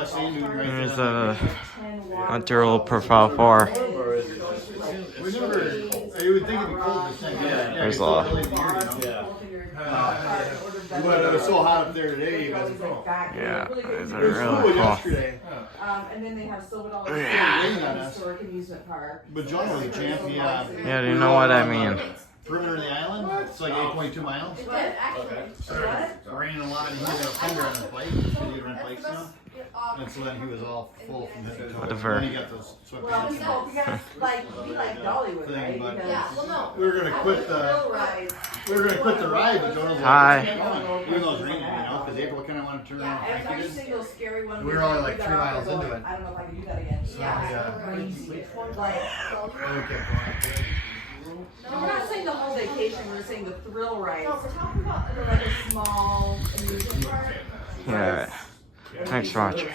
Here's a Hunter old profile 4. There's a lot. But it was so hot up there today. Yeah, these are really cool. And then they have silver dollars historic amusement park. But John was a champ. Yeah, do you know what I mean? Perimeter of the island. It's like 8.2 miles. Started raining a lot, and he had a finger on his bike. He had rent bikes now. And so then he was all full from head to toe. Whatever. Then he got those sweatpants. Well, we like Dollywood, right? But Because we were gonna quit the ride, but Jonah's like, Hi. even though it's raining, because April kind of wanted to turn around. every time you sing those scary ones, We were only like 3 miles into it. I don't know if I can do that again. Crazy. Like, we're not saying the whole vacation. We're saying the thrill rides. No, we're talking about like a small amusement park. Yeah, alright. Thanks for watching.